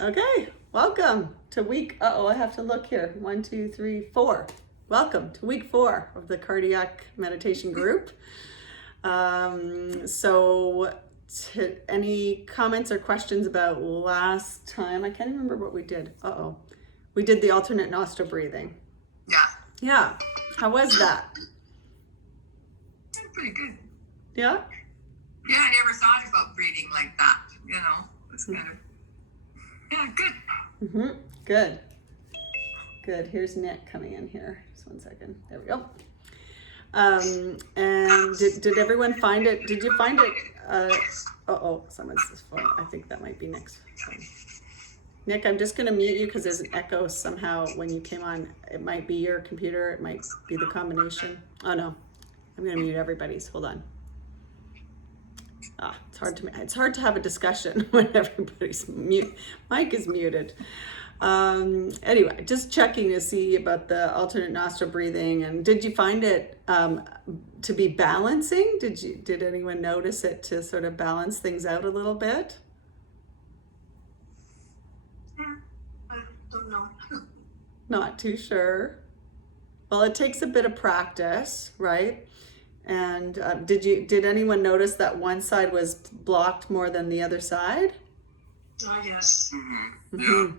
Okay, welcome to week, I have to look here. 1, 2, 3, 4. Welcome to week 4 of the cardiac meditation group. Any comments or questions about last time? I can't remember what we did. We did the alternate nostril breathing. Yeah. How was that? Pretty good. Yeah? Yeah, I never thought about breathing like that, It's kind of, good. Mm-hmm. Good. Good. Here's Nick coming in here. Just 1 second. There we go. And did everyone find it? Did you find it? Someone's phone. I think that might be Nick's phone. Nick, I'm just going to mute you because there's an echo somehow when you came on. It might be your computer. It might be the combination. Oh no, I'm going to mute everybody's. Hold on. It's hard to have a discussion when everybody's mic is muted. Anyway, just checking to see about the alternate nostril breathing. And did you find it to be balancing? Did anyone notice it to sort of balance things out a little bit? I don't know. Not too sure. Well, it takes a bit of practice, right? And did anyone notice that one side was blocked more than the other side? Yes. Mm-hmm.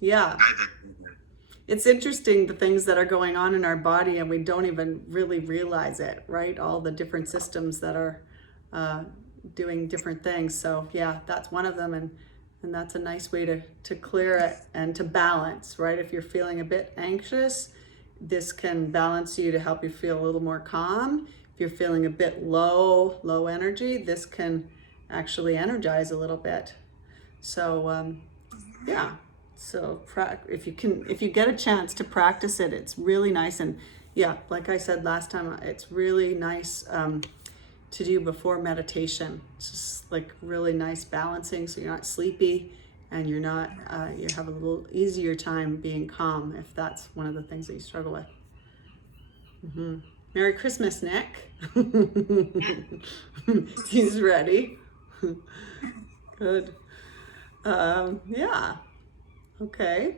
Yeah. It's interesting the things that are going on in our body and we don't even really realize it, right? All the different systems that are doing different things. So yeah, that's one of them, and that's a nice way to clear it and to balance, right? If you're feeling a bit anxious, this can balance you to help you feel a little more calm. If you're feeling a bit low energy, this can actually energize a little bit. So so if you get a chance to practice it, it's really nice. And yeah, like I said last time, it's really nice to do before meditation. It's just like really nice balancing, so you're not sleepy and you're not you have a little easier time being calm if that's one of the things that you struggle with. Mm-hmm. Merry Christmas, Nick. He's ready. Good. Yeah. Okay.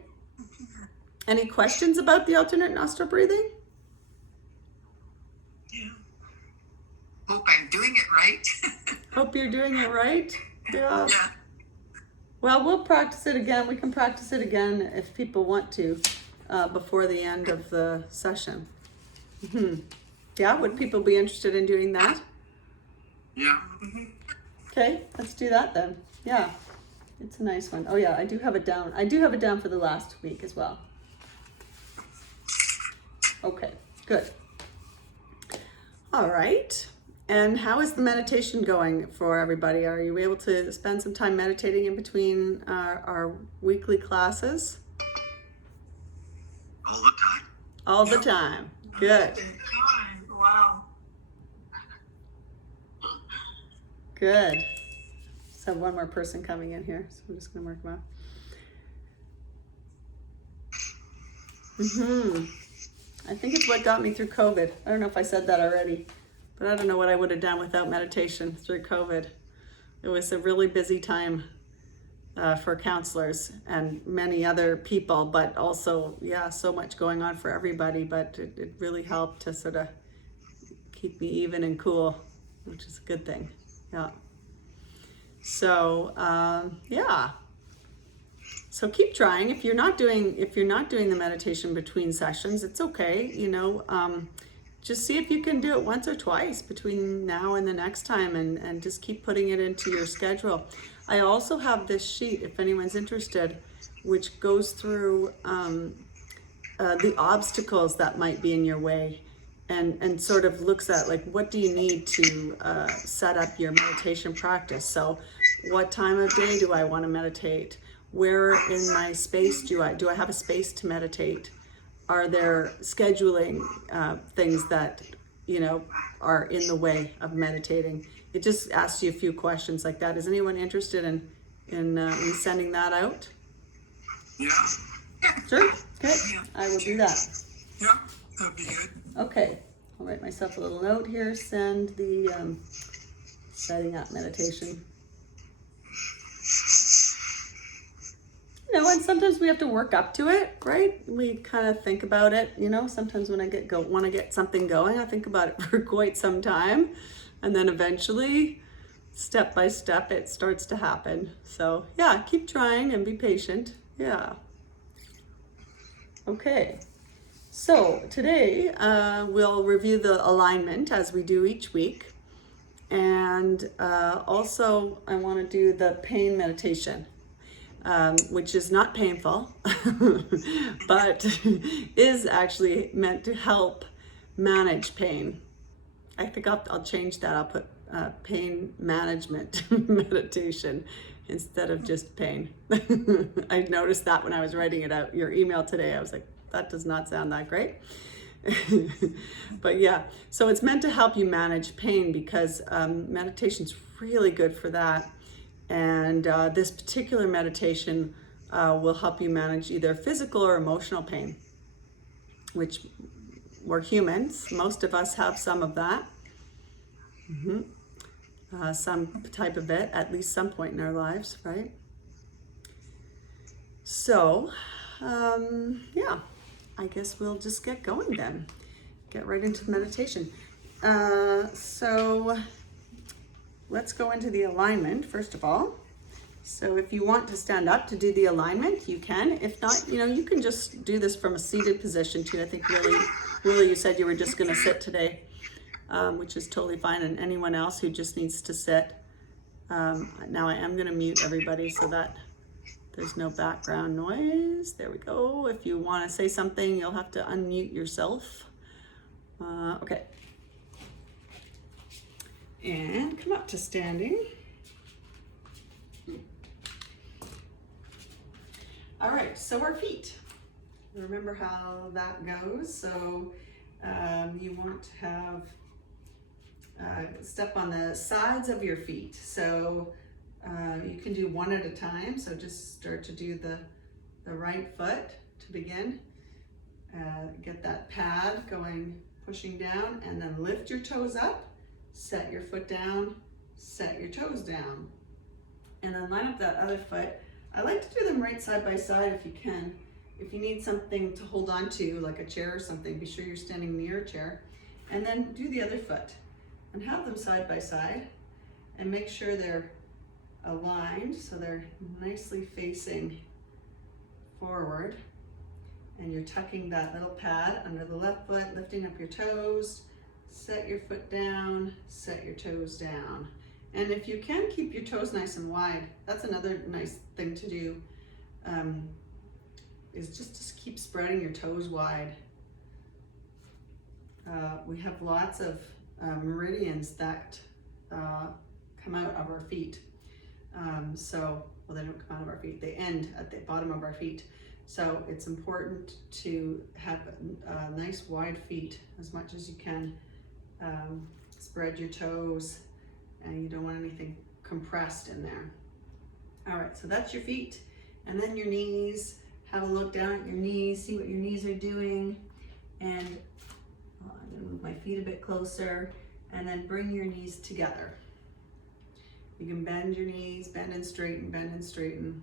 Any questions about the alternate nostril breathing? Yeah. Hope I'm doing it right. Hope you're doing it right. Yeah. Well, we'll practice it again. We can practice it again if people want to before the end of the session. Mm-hmm. Yeah, would people be interested in doing that? Yeah. Okay, let's do that then. Yeah, it's a nice one. Oh yeah, I do have it down. I do have it down for the last week as well. Okay, good. All right. And how is the meditation going for everybody? Are you able to spend some time meditating in between our weekly classes? All the time. All the time. Good. Wow. Good. So one more person coming in here, so I'm just going to mark them out. I think it's what got me through COVID. I don't know if I said that already, but I don't know what I would have done without meditation through COVID. It was a really busy time for counselors and many other people, but also, yeah, so much going on for everybody, but it really helped to sort of keep me even and cool, which is a good thing. Yeah. So, yeah. So keep trying. If you're not doing the meditation between sessions, it's okay. Just see if you can do it once or twice between now and the next time, and just keep putting it into your schedule. I also have this sheet, if anyone's interested, which goes through the obstacles that might be in your way, and sort of looks at like, what do you need to set up your meditation practice? So what time of day do I want to meditate? Where in my space do I have a space to meditate? Are there scheduling things that are in the way of meditating? It just asks you a few questions like that. Is anyone interested in me sending that out? Yeah. Sure. Okay. I will do that. Yeah, that'd be good. Okay. I'll write myself a little note here. Send the setting up meditation. and sometimes we have to work up to it, right? We kind of think about it, you know. Sometimes when I want to get something going, I think about it for quite some time, and then eventually, step by step, it starts to happen. So yeah, keep trying and be patient. Yeah. Okay. So today we'll review the alignment as we do each week, and also I want to do the pain meditation. Which is not painful, but is actually meant to help manage pain. I think I'll change that. I'll put pain management meditation instead of just pain. I noticed that when I was writing it out, your email today. I was like, that does not sound that great. But yeah, so it's meant to help you manage pain because meditation's really good for that. And this particular meditation will help you manage either physical or emotional pain, which we're humans. Most of us have some of that, some type of it, at least some point in our lives, right? So, yeah, I guess we'll just get going then. Get right into the meditation. So let's go into the alignment first of all. So if you want to stand up to do the alignment, you can. If not, you know, you can just do this from a seated position too. I think really you said you were just going to sit today, which is totally fine. And anyone else who just needs to sit. Now I am going to mute everybody so that there's no background noise. There we go. If you want to say something, you'll have to unmute yourself. Okay. And come up to standing. All right, so our feet. Remember how that goes. So you want to have step on the sides of your feet. So you can do one at a time. So just start to do the right foot to begin. Get that pad going, pushing down, and then lift your toes up. Set your foot down, set your toes down. And then line up that other foot. I like to do them right side by side if you can. If you need something to hold on to, like a chair or something, be sure you're standing near a chair. And then do the other foot and have them side by side and make sure they're aligned so they're nicely facing forward. And you're tucking that little pad under the left foot, lifting up your toes. Set your foot down, set your toes down. And if you can, keep your toes nice and wide. That's another nice thing to do, is just keep spreading your toes wide. We have lots of meridians that come out of our feet. Well, they don't come out of our feet, they end at the bottom of our feet. So it's important to have nice wide feet as much as you can. Spread your toes, and you don't want anything compressed in there. All right, so that's your feet. And then your knees. Have a look down at your knees, see what your knees are doing. And I'm gonna move my feet a bit closer, and then bring your knees together. You can bend your knees, bend and straighten, bend and straighten.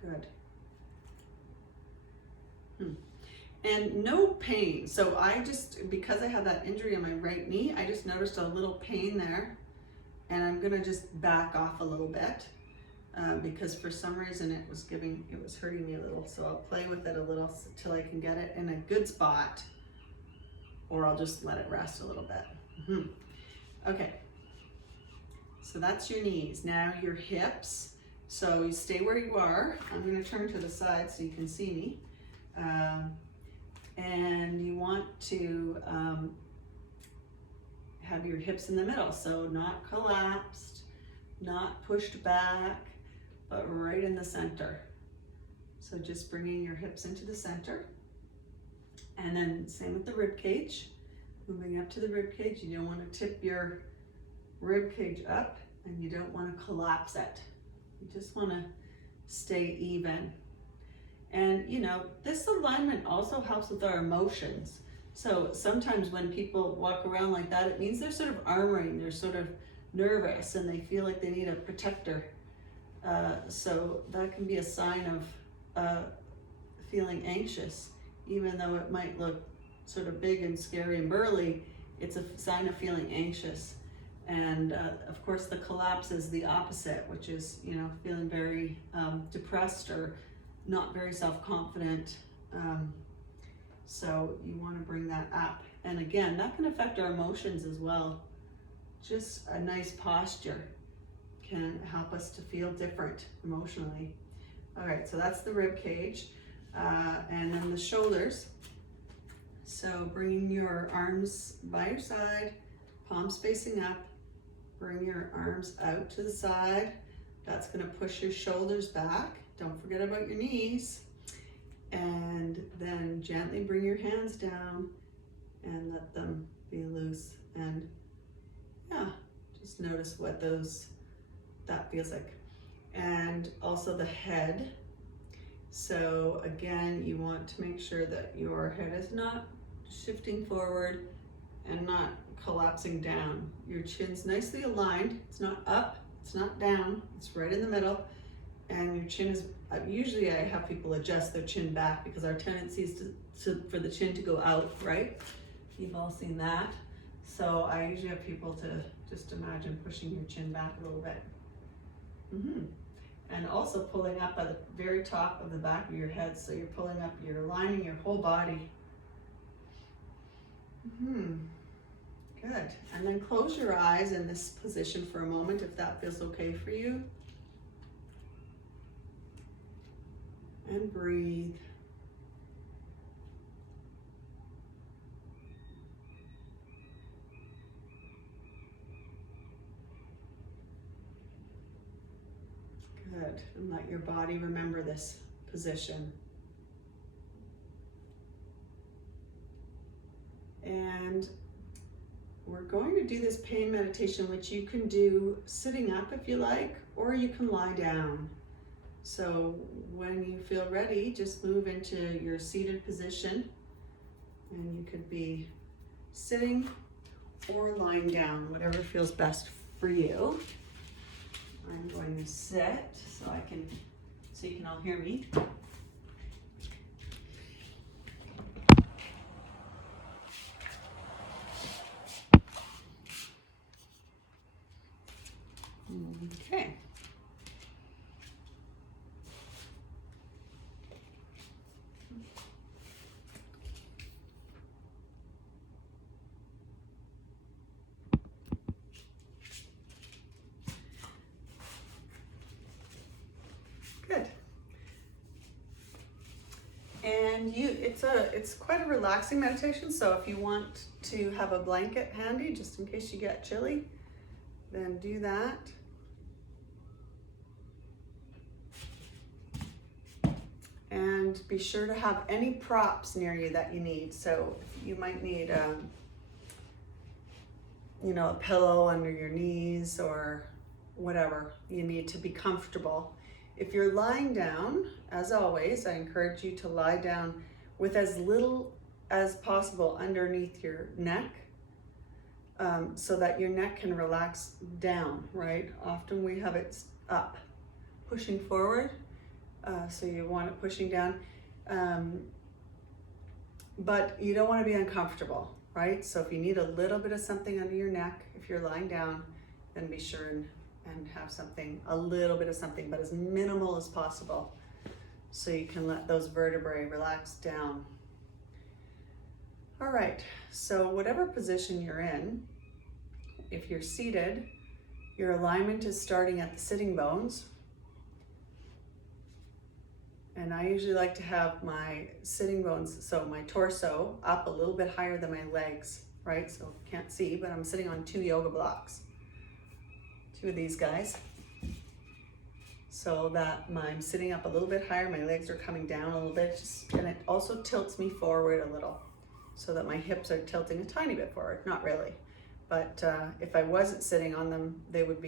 Good. And no pain. So because I had that injury on my right knee, I just noticed a little pain there, and I'm gonna just back off a little bit because for some reason it was hurting me a little. So I'll play with it a little till I can get it in a good spot, or I'll just let it rest a little bit. Okay, so that's your knees. Now your hips. So you stay where you are. I'm gonna turn to the side so you can see me. And you want to have your hips in the middle, so not collapsed, not pushed back, but right in the center. So just bringing your hips into the center. And then same with the rib cage, moving up to the rib cage. You don't want to tip your rib cage up, and you don't want to collapse it. You just want to stay even. And you know, this alignment also helps with our emotions. So sometimes when people walk around like that, it means they're sort of armoring, they're sort of nervous, and they feel like they need a protector So that can be a sign of feeling anxious, even though it might look sort of big and scary and burly. It's a sign of feeling anxious. And of course, the collapse is the opposite, which is, you know, feeling very depressed or not very self-confident. So you want to bring that up. And again, that can affect our emotions as well. Just a nice posture can help us to feel different emotionally. All right, so that's the rib cage. And then the shoulders. So bringing your arms by your side, palms facing up. Bring your arms out to the side. That's going to push your shoulders back. Don't forget about your knees. And then gently bring your hands down and let them be loose. And yeah, just notice what that feels like. And also the head. So again, you want to make sure that your head is not shifting forward and not collapsing down. Your chin's nicely aligned. It's not up, it's not down, it's right in the middle. And your chin is, usually I have people adjust their chin back because our tendency is for the chin to go out, right? You've all seen that. So I usually have people to just imagine pushing your chin back a little bit. And also pulling up at the very top of the back of your head. So you're pulling up, you're aligning your whole body. Good. And then close your eyes in this position for a moment if that feels okay for you. And breathe. Good. And let your body remember this position. And we're going to do this pain meditation, which you can do sitting up if you like, or you can lie down. So when you feel ready, just move into your seated position. And you could be sitting or lying down, whatever feels best for you. I'm going to sit so you can all hear me. Okay. Good. And it's quite a relaxing meditation, so if you want to have a blanket handy just in case you get chilly, then do that. And be sure to have any props near you that you need. So you might need a pillow under your knees or whatever you need to be comfortable. If you're lying down, as always, I encourage you to lie down with as little as possible underneath your neck, so that your neck can relax down, right? Often we have it up, pushing forward, so you want it pushing down, but you don't want to be uncomfortable, right? So if you need a little bit of something under your neck, if you're lying down, then be sure and have something, a little bit of something, but as minimal as possible, so you can let those vertebrae relax down. All right, so whatever position you're in, if you're seated, your alignment is starting at the sitting bones. And I usually like to have my sitting bones, so my torso up a little bit higher than my legs, right? So you can't see, but I'm sitting on 2 yoga blocks. 2 of these guys. So that I'm sitting up a little bit higher, my legs are coming down a little bit, and it also tilts me forward a little, so that my hips are tilting a tiny bit forward, not really. But if I wasn't sitting on them, it would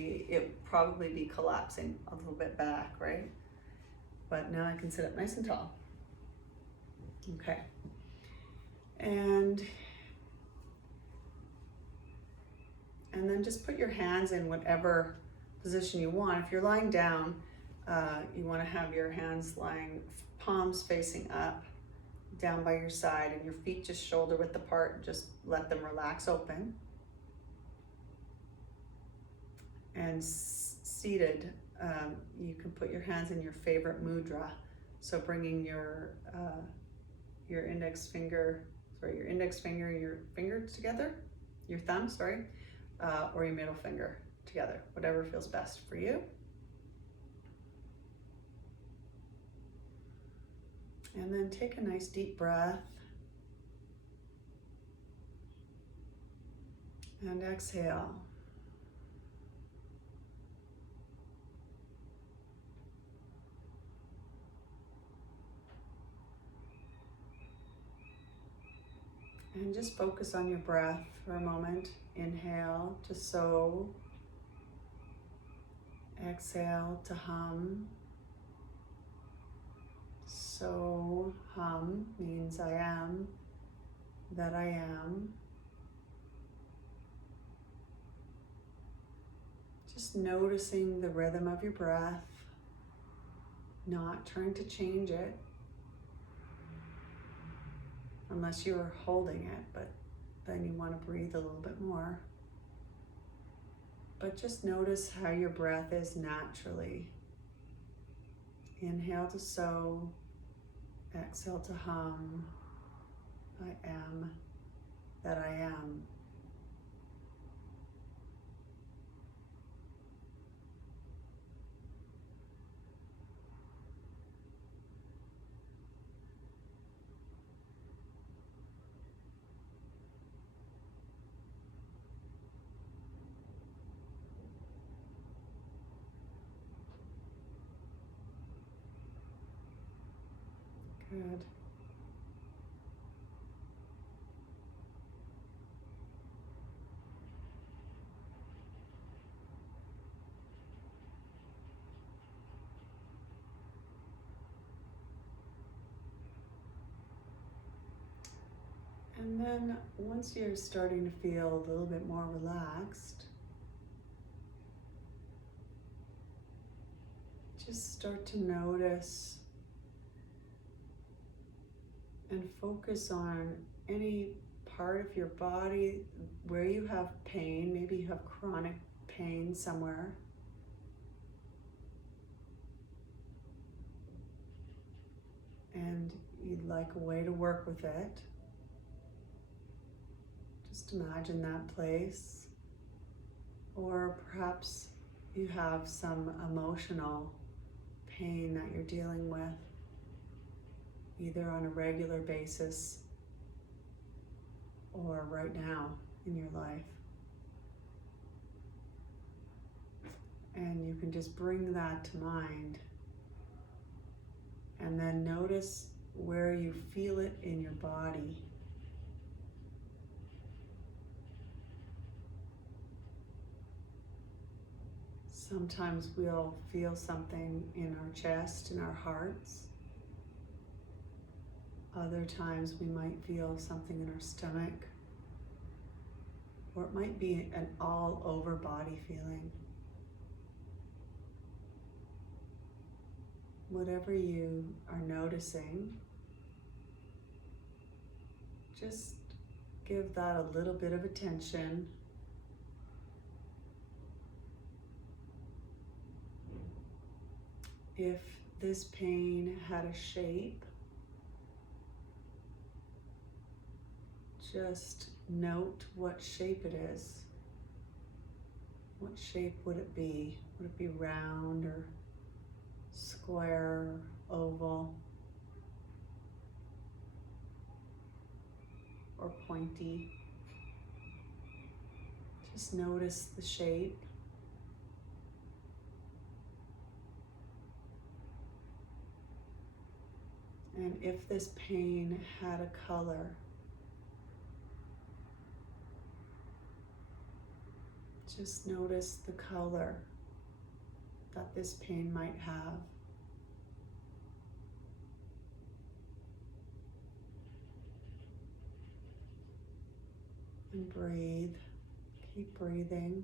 probably be collapsing a little bit back, right? But now I can sit up nice and tall. Okay. And then just put your hands in whatever position you want. If you're lying down, You want to have your hands lying, palms facing up, down by your side, and your feet just shoulder width apart. Just let them relax open. And seated, you can put your hands in your favorite mudra. So bringing your index finger, and your finger together, your thumb, or your middle finger together, whatever feels best for you. And then take a nice deep breath. And exhale. And just focus on your breath for a moment. Inhale to sow. Exhale to hum. So hum means I am, that I am. Just noticing the rhythm of your breath, not trying to change it, unless you're holding it, but then you want to breathe a little bit more. But just notice how your breath is naturally. Inhale to sow, exhale to hum. I am, that I am. Good. And then once you're starting to feel a little bit more relaxed, just start to notice and focus on any part of your body where you have pain. Maybe you have chronic pain somewhere. And you'd like a way to work with it. Just imagine that place. Or perhaps you have some emotional pain that you're dealing with, either on a regular basis or right now in your life. And you can just bring that to mind and then notice where you feel it in your body. Sometimes we'll feel something in our chest, in our hearts. Other times we might feel something in our stomach, or it might be an all over body feeling. Whatever you are noticing, just give that a little bit of attention. If this pain had a shape, just note what shape it is. What shape would it be? Would it be round or square, oval, or pointy? Just notice the shape. And if this pain had a color, just notice the color that this pain might have. And breathe, keep breathing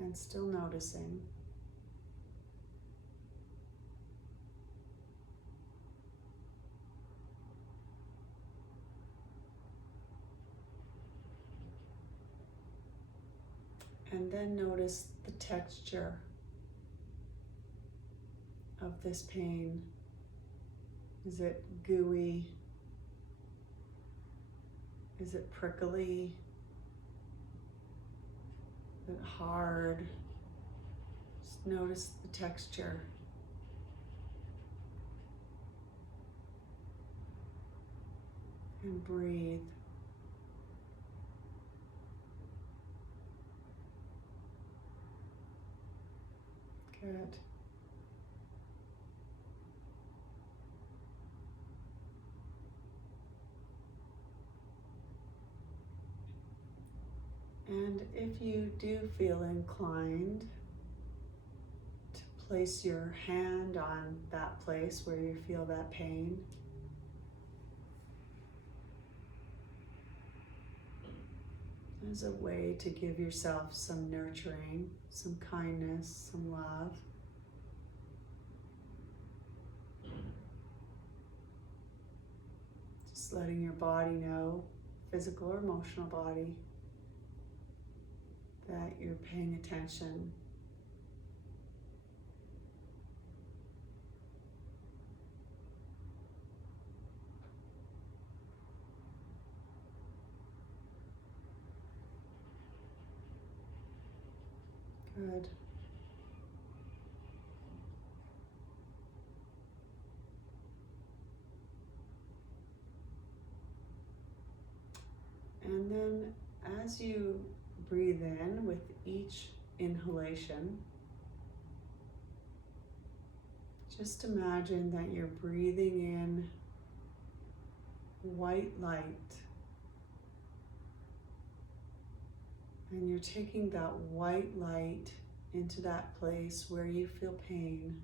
and still noticing. And then notice the texture of this pain. Is it gooey? Is it prickly? Is it hard? Just notice the texture. And breathe. Good. And if you do feel inclined to place your hand on that place where you feel that pain, as a way to give yourself some nurturing, some kindness, some love. Just letting your body know, physical or emotional body, that you're paying attention. Good. And then as you breathe in with each inhalation, just imagine that you're breathing in white light, and you're taking that white light into that place where you feel pain.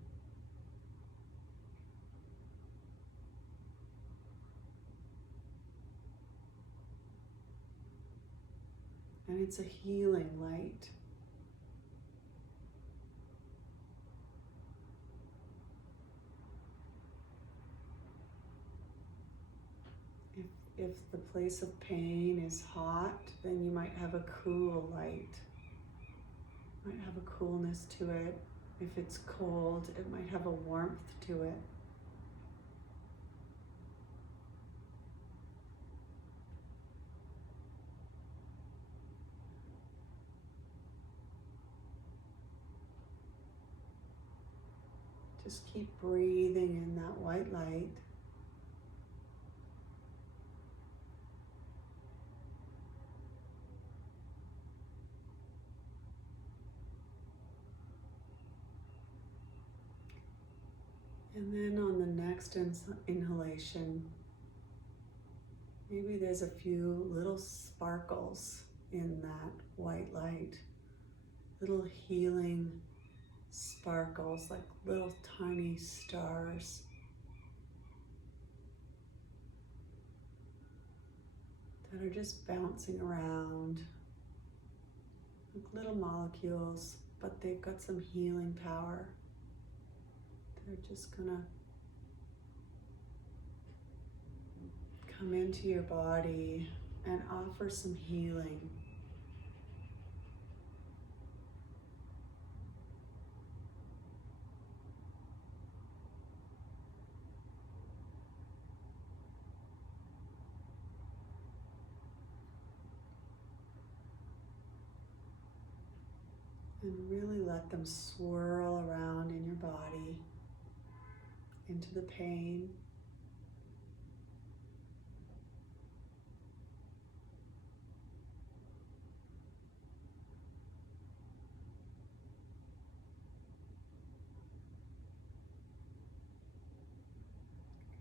And it's a healing light. If the place of pain is hot, then you might have a cool light. Might have a coolness to it. If it's cold, it might have a warmth to it. Just keep breathing in that white light. And then on the next inhalation, maybe there's a few little sparkles in that white light, little healing sparkles, like little tiny stars that are just bouncing around, like little molecules, but they've got some healing power. They're just gonna come into your body and offer some healing. And really let them swirl around in your body, into the pain.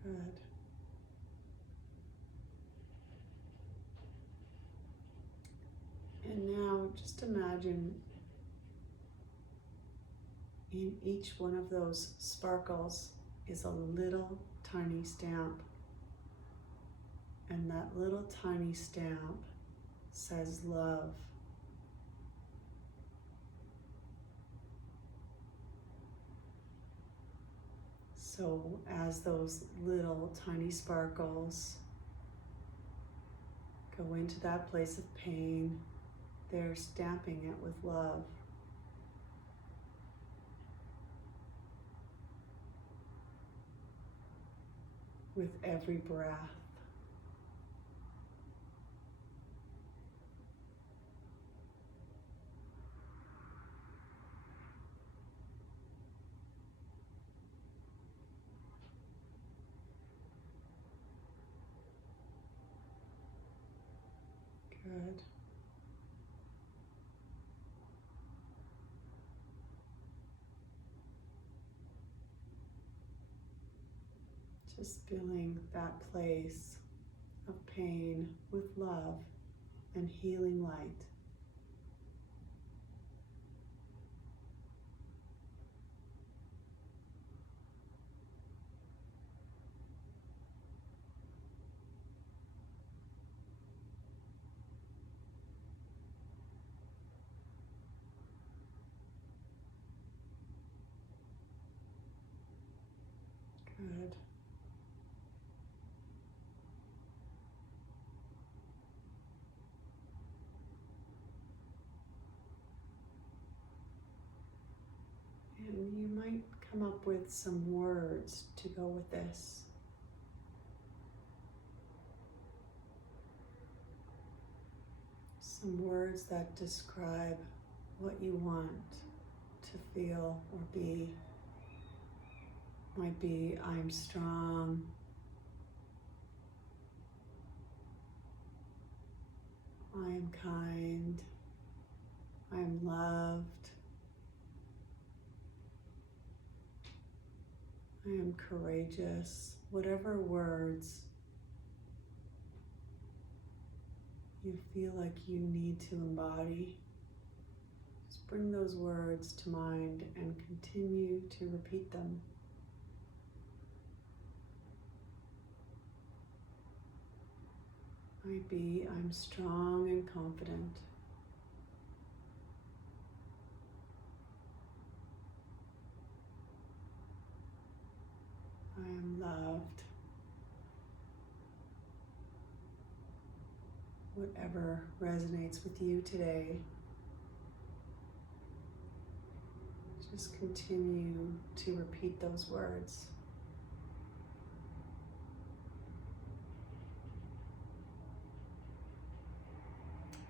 Good. And now just imagine in each one of those sparkles is a little tiny stamp. And that little tiny stamp says love. So as those little tiny sparkles go into that place of pain, there stamping it with love. With every breath. Good. Just filling that place of pain with love and healing light. Good. And you might come up with some words to go with this. Some words that describe what you want to feel or be. Might be, I'm strong. I am kind. I am loved. I am courageous. Whatever words you feel like you need to embody, just bring those words to mind and continue to repeat them. Might be, I'm strong and confident. I am loved. Whatever resonates with you today, just continue to repeat those words.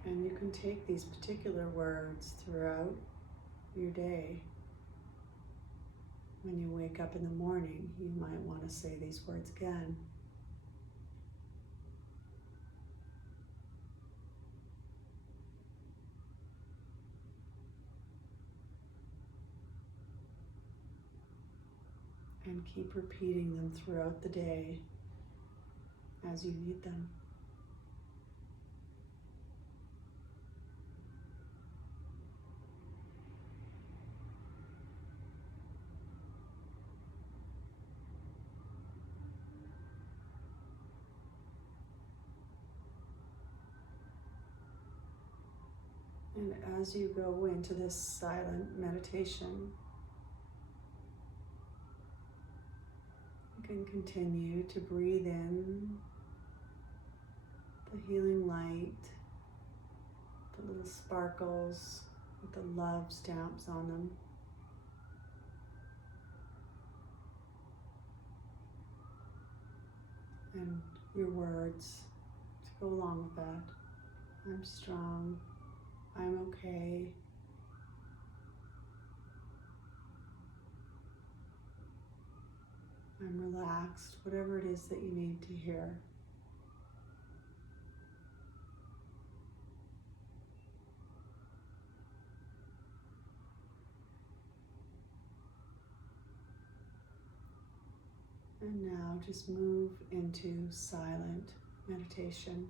And you can take these particular words throughout your day. When you wake up in the morning, you might want to say these words again. And keep repeating them throughout the day as you need them. And as you go into this silent meditation, you can continue to breathe in the healing light, the little sparkles with the love stamps on them. And your words to go along with that. I'm strong. I'm okay. I'm relaxed, whatever it is that you need to hear. And now just move into silent meditation.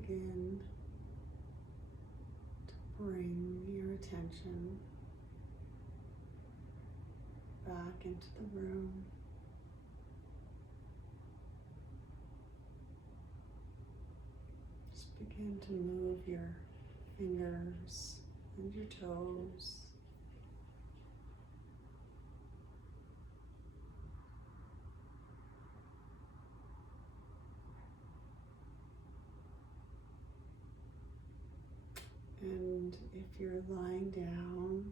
begin to bring your attention back into the room. Just begin to move your fingers and your toes. And if you're lying down,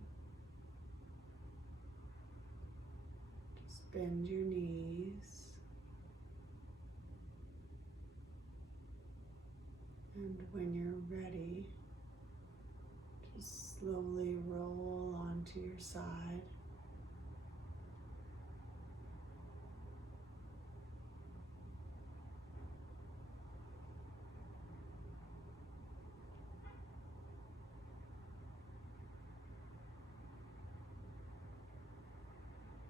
just bend your knees. And when you're ready, just slowly roll onto your side.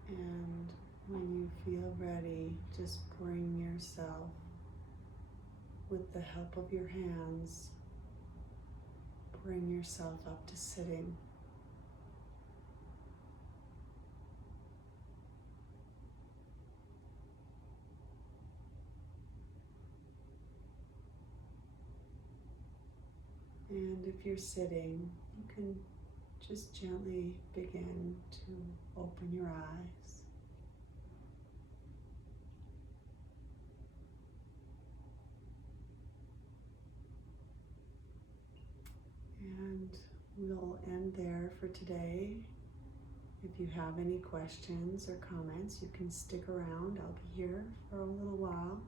And when you feel ready, just bring yourself, with the help of your hands, bring yourself up to sitting. And if you're sitting, you can just gently begin to open your eyes. And we'll end there for today. If you have any questions or comments, you can stick around. I'll be here for a little while.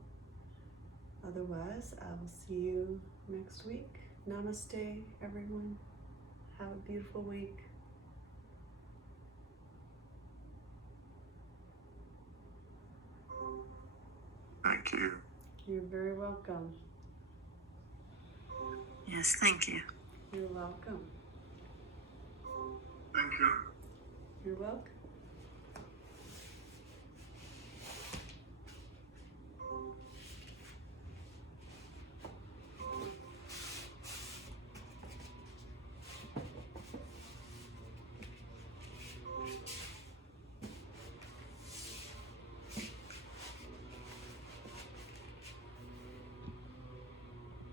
Otherwise, I will see you next week. Namaste, everyone. Have a beautiful week. Thank you. You're very welcome. Yes, thank you. You're welcome. Thank you. You're welcome.